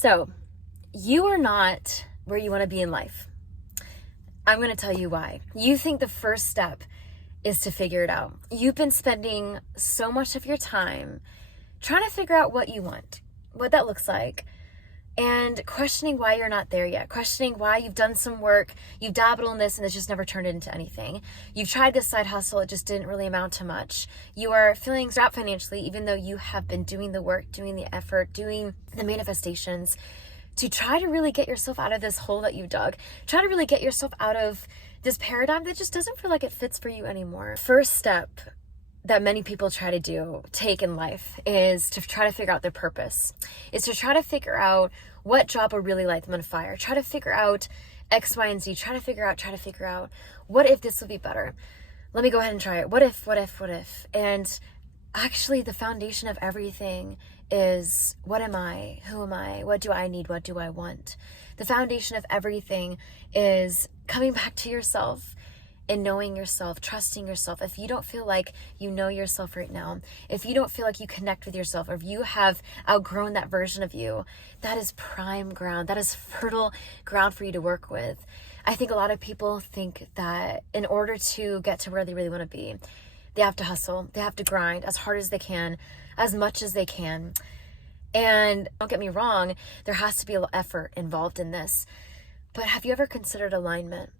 So, you are not where you want to be in life. I'm going to tell you why. You think the first step is to figure it out. You've been spending so much of your time trying to figure out what you want, what that looks like, and questioning why you're not there yet, questioning why you've done some work, you've dabbled in this and it's just never turned into anything. You've tried this side hustle, it just didn't really amount to much. You are feeling strapped financially, even though you have been doing the work, doing the effort, doing the manifestations to try to really get yourself out of this hole that you dug, try to really get yourself out of this paradigm that just doesn't feel like it fits for you anymore. First step that many people take in life is to try to figure out their purpose, is to try to figure out what job will really light them on fire, try to figure out X, Y, and Z, try to figure out, what if this will be better? Let me go ahead and try it. What if? And actually the foundation of everything is, what am I? Who am I? What do I need? What do I want? The foundation of everything is coming back to yourself and knowing yourself, trusting yourself. If you don't feel like you know yourself right now, if you don't feel like you connect with yourself, or if you have outgrown that version of you, that is prime ground. That is fertile ground for you to work with. I think a lot of people think that in order to get to where they really want to be, they have to hustle, they have to grind as hard as they can, as much as they can. And don't get me wrong, there has to be a little effort involved in this. But have you ever considered alignment?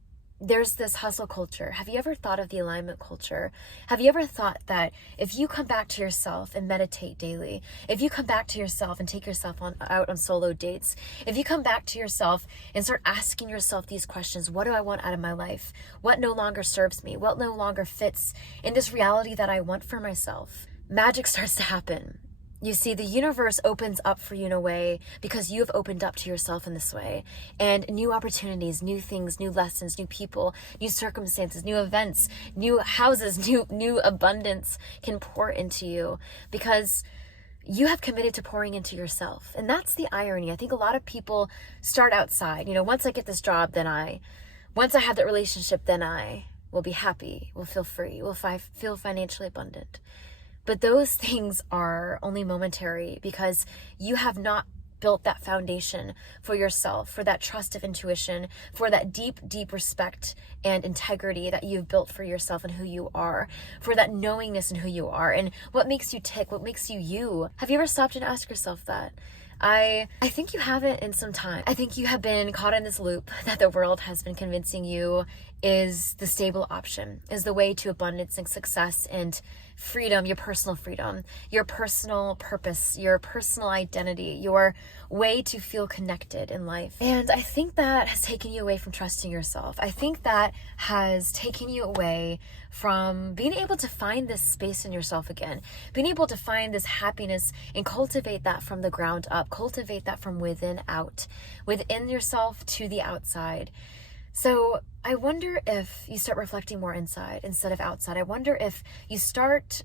There's this hustle culture. Have you ever thought of the alignment culture? Have you ever thought that if you come back to yourself and meditate daily, if you come back to yourself and take yourself out on solo dates, if you come back to yourself and start asking yourself these questions, what do I want out of my life? What no longer serves me? What no longer fits in this reality that I want for myself? Magic starts to happen. You see, the universe opens up for you in a way because you have opened up to yourself in this way. And new opportunities, new things, new lessons, new people, new circumstances, new events, new houses, new abundance can pour into you because you have committed to pouring into yourself. And that's the irony. I think a lot of people start outside. Once I get this job, once I have that relationship, then I will be happy, will feel free, will feel financially abundant. But those things are only momentary because you have not built that foundation for yourself, for that trust of intuition, for that deep, deep respect and integrity that you've built for yourself and who you are, for that knowingness in who you are and what makes you tick, what makes you you. Have you ever stopped and asked yourself that? I think you haven't in some time. I think you have been caught in this loop that the world has been convincing you is the stable option, is the way to abundance and success and freedom, your personal purpose, your personal identity, your way to feel connected in life. And I think that has taken you away from trusting yourself. I think that has taken you away from being able to find this space in yourself again, being able to find this happiness and cultivate that from the ground up, cultivate that from within out, within yourself to the outside. So I wonder if you start reflecting more inside instead of outside. I wonder if you start,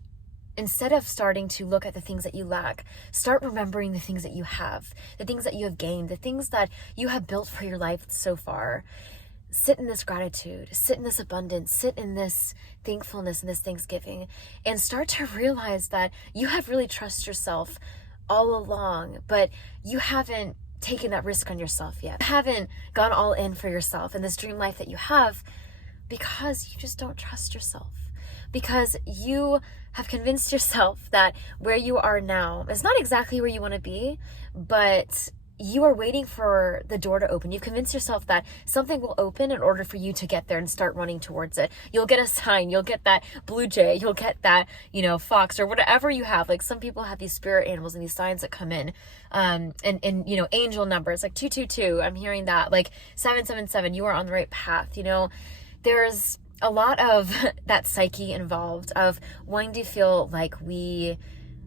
instead of starting to look at the things that you lack, start remembering the things that you have, the things that you have gained, the things that you have built for your life so far. Sit in this gratitude, sit in this abundance, sit in this thankfulness and this thanksgiving, and start to realize that you have really trusted yourself all along, but you haven't taken that risk on yourself yet. You haven't gone all in for yourself in this dream life that you have because you just don't trust yourself. Because you have convinced yourself that where you are now is not exactly where you want to be, but you are waiting for the door to open. You've convinced yourself that something will open in order for you to get there and start running towards it. You'll get a sign, you'll get that blue jay, you'll get that, fox or whatever you have. Like some people have these spirit animals and these signs that come in, and angel numbers like 222. I'm hearing that, like 777, you are on the right path. There's a lot of that psyche involved of wanting to feel like we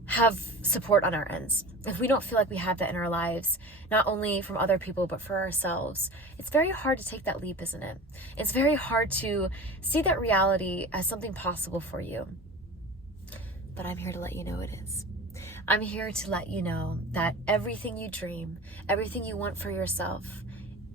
have support on our ends. If we don't feel like we have that in our lives, not only from other people, but for ourselves, it's very hard to take that leap, isn't it? It's very hard to see that reality as something possible for you. But I'm here to let you know it is. I'm here to let you know that everything you dream, everything you want for yourself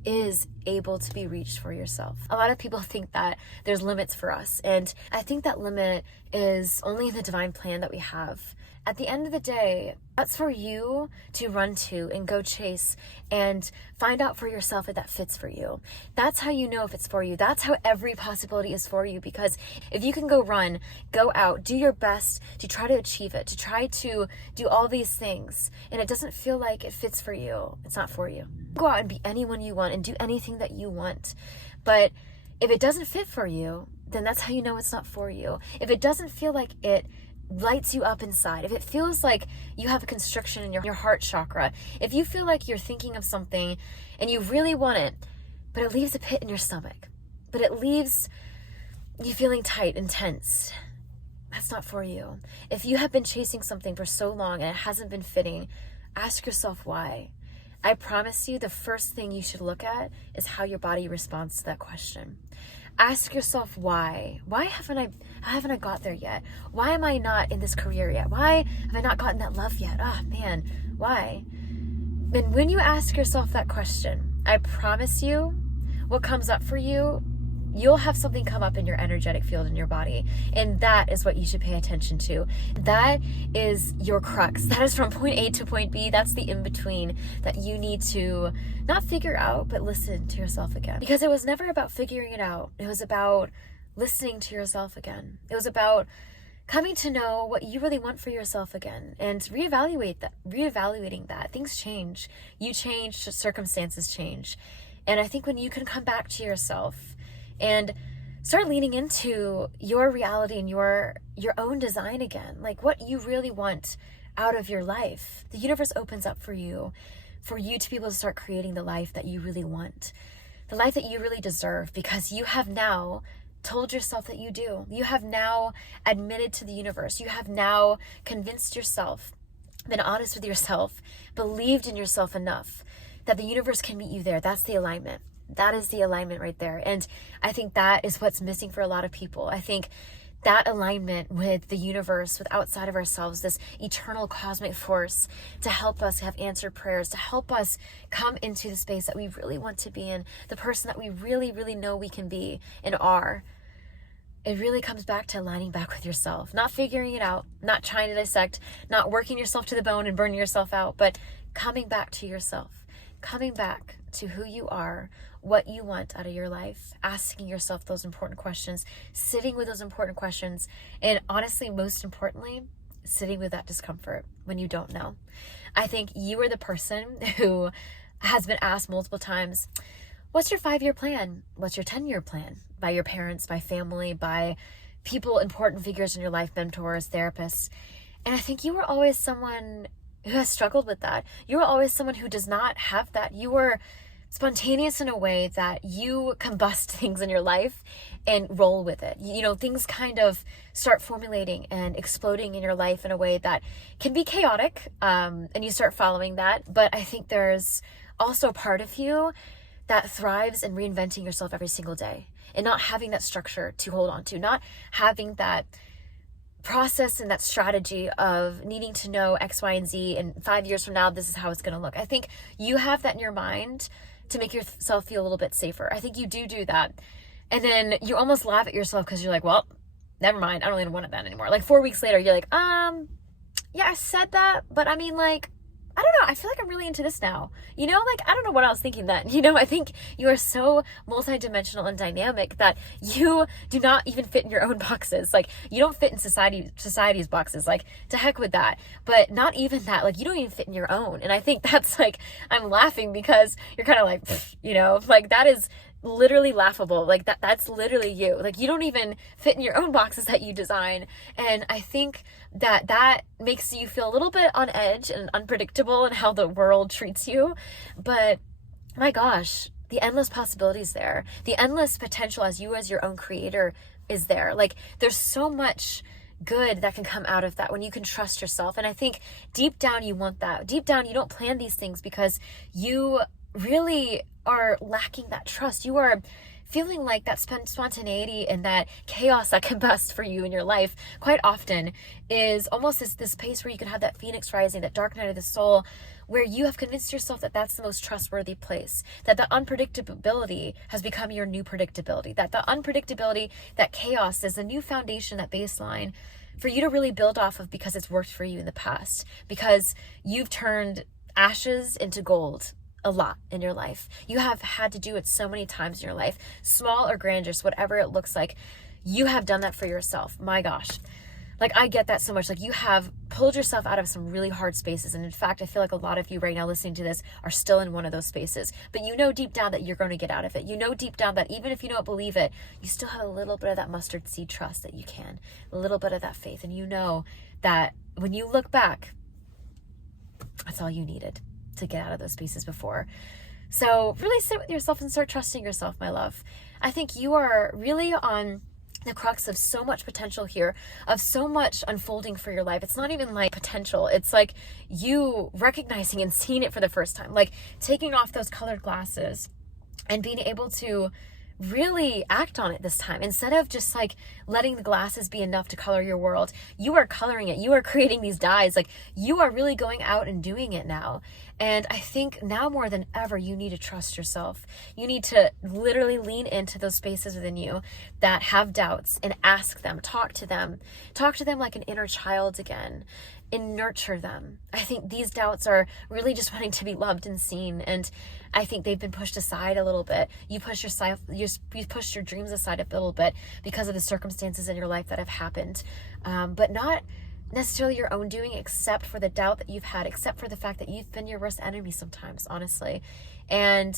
is able to be reached for yourself. A lot of people think that there's limits for us, and I think that limit is only in the divine plan that we have. At the end of the day, that's for you to run to and go chase and find out for yourself if that fits for you. That's how you know if it's for you. That's how every possibility is for you, because if you can go run, go out, do your best to try to achieve it, to try to do all these things, and it doesn't feel like it fits for you, it's not for you. Go out and be anyone you want and do anything that you want. But if it doesn't fit for you, then that's how you know it's not for you. If it doesn't feel like it lights you up inside, if it feels like you have a constriction in your heart chakra, if you feel like you're thinking of something and you really want it, but it leaves a pit in your stomach, but it leaves you feeling tight and tense, that's not for you. If you have been chasing something for so long and it hasn't been fitting, ask yourself why. I promise you the first thing you should look at is how your body responds to that question. Ask yourself why. Why haven't I got there yet? Why am I not in this career yet? Why have I not gotten that love yet? Oh man, why? And when you ask yourself that question, I promise you, what comes up for you, you'll have something come up in your energetic field in your body. And that is what you should pay attention to. That is your crux. That is from point A to point B. That's the in-between that you need to not figure out, but listen to yourself again. Because it was never about figuring it out. It was about listening to yourself again. It was about coming to know what you really want for yourself again and reevaluating that. Things change. You change, circumstances change. And I think when you can come back to yourself and start leaning into your reality and your own design again, like what you really want out of your life, the universe opens up for you to be able to start creating the life that you really want, the life that you really deserve, because you have now told yourself that you do. You have now admitted to the universe. You have now convinced yourself, been honest with yourself, believed in yourself enough that the universe can meet you there. That's the alignment. That is the alignment right there. And I think that is what's missing for a lot of people. I think that alignment with the universe, with outside of ourselves, this eternal cosmic force to help us have answered prayers, to help us come into the space that we really want to be in, the person that we really, really know we can be and are. It really comes back to aligning back with yourself, not figuring it out, not trying to dissect, not working yourself to the bone and burning yourself out, but coming back to yourself, coming back to who you are, what you want out of your life, asking yourself those important questions, sitting with those important questions, and honestly, most importantly, sitting with that discomfort when you don't know. I think you are the person who has been asked multiple times, what's your 5-year plan? What's your 10-year plan? By your parents, by family, by people, important figures in your life, mentors, therapists. And I think you were always someone who has struggled with that. You were always someone who does not have that. You were spontaneous in a way that you combust things in your life and roll with it. You know, things kind of start formulating and exploding in your life in a way that can be chaotic, and you start following that. But I think there's also a part of you that thrives in reinventing yourself every single day and not having that structure to hold on to, not having that process and that strategy of needing to know X, Y, and Z, and 5 years from now, this is how it's going to look. I think you have that in your mind to make yourself feel a little bit safer. I think you do that. And then you almost laugh at yourself because you're like, well, never mind. I don't even want that anymore. Like 4 weeks later, you're like, yeah, I said that, but I mean, like, I don't know. I feel like I'm really into this now. You know, like, I don't know what I was thinking then. You know, I think you are so multidimensional and dynamic that you do not even fit in your own boxes. Like, you don't fit in society's boxes. Like, to heck with that. But not even that. Like, you don't even fit in your own. And I think that's like, I'm laughing because you're kind of like, you know, like that is literally laughable. Like that's literally you. Like you don't even fit in your own boxes that you design. And I think that makes you feel a little bit on edge and unpredictable in how the world treats you. But my gosh, the endless possibilities there, the endless potential as you as your own creator is there. Like there's so much good that can come out of that when you can trust yourself. And I think deep down you want that. Deep down you don't plan these things because you really are lacking that trust. You are feeling like that spontaneity and that chaos that can bust for you in your life quite often is almost this space where you can have that phoenix rising, that dark night of the soul, where you have convinced yourself that that's the most trustworthy place, that the unpredictability has become your new predictability, that the unpredictability, that chaos is the new foundation, that baseline for you to really build off of, because it's worked for you in the past, because you've turned ashes into gold a lot in your life. You have had to do it so many times in your life, small or grandiose, whatever it looks like. You have done that for yourself. My gosh. Like, I get that so much. Like, you have pulled yourself out of some really hard spaces. And in fact, I feel like a lot of you right now listening to this are still in one of those spaces. But you know deep down that you're going to get out of it. You know deep down that even if you don't believe it, you still have a little bit of that mustard seed trust that you can. A little bit of that faith. And you know that when you look back, that's all you needed to get out of those spaces before. So really sit with yourself and start trusting yourself, my love. I think you are really on the crux of so much potential here, of so much unfolding for your life. It's not even like potential. It's like you recognizing and seeing it for the first time, like taking off those colored glasses and being able to really act on it this time. Instead of just like letting the glasses be enough to color your world, you are coloring it. You are creating these dyes. Like, you are really going out and doing it now. And I think now more than ever, you need to trust yourself. You need to literally lean into those spaces within you that have doubts and ask them, talk to them like an inner child again, and nurture them. I think these doubts are really just wanting to be loved and seen. And I think they've been pushed aside a little bit. You pushed your dreams aside a little bit because of the circumstances in your life that have happened. But not necessarily your own doing, except for the doubt that you've had, except for the fact that you've been your worst enemy sometimes, honestly. And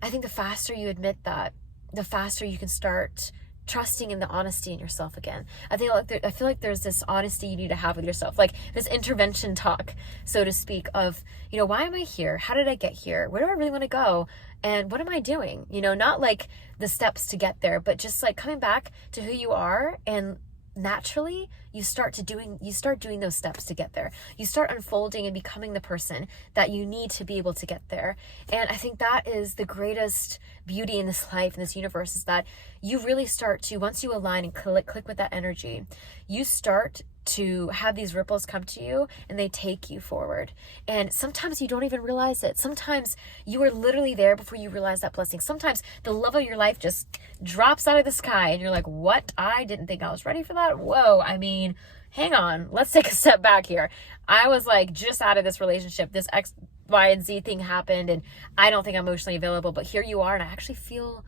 I think the faster you admit that, the faster you can start trusting in the honesty in yourself again. I feel like there's this honesty you need to have with yourself, like this intervention talk, so to speak, of, you know, why am I here? How did I get here? Where do I really want to go? And what am I doing? You know, not like the steps to get there, but just like coming back to who you are, and naturally you start doing those steps to get there. You start unfolding and becoming the person that you need to be able to get there. And I think that is the greatest beauty in this life, in this universe, is that you really start to, once you align and click with that energy, you start to have these ripples come to you and they take you forward. And sometimes you don't even realize it. Sometimes you are literally there before you realize that blessing. Sometimes the love of your life just drops out of the sky and you're like, what? I didn't think I was ready for that. Whoa. I mean, hang on. Let's take a step back here. I was like just out of this relationship. This X, Y, and Z thing happened and I don't think I'm emotionally available, but here you are and I actually feel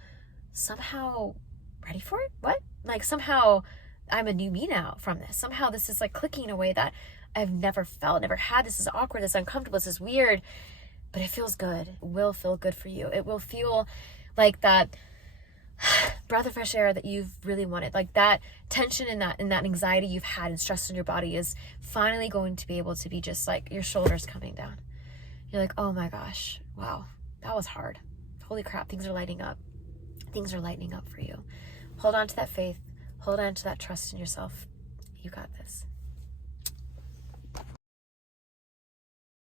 somehow ready for it. What? Like somehow I'm a new me now from this. Somehow this is like clicking in a way that I've never felt, never had. This is awkward, this is uncomfortable, this is weird, but it feels good. It will feel good for you. It will feel like that breath of fresh air that you've really wanted. Like that tension and that anxiety you've had and stress in your body is finally going to be able to be just like your shoulders coming down. You're like, oh my gosh, wow, that was hard. Holy crap, things are lighting up. Things are lightening up for you. Hold on to that faith. Hold on to that trust in yourself. You got this.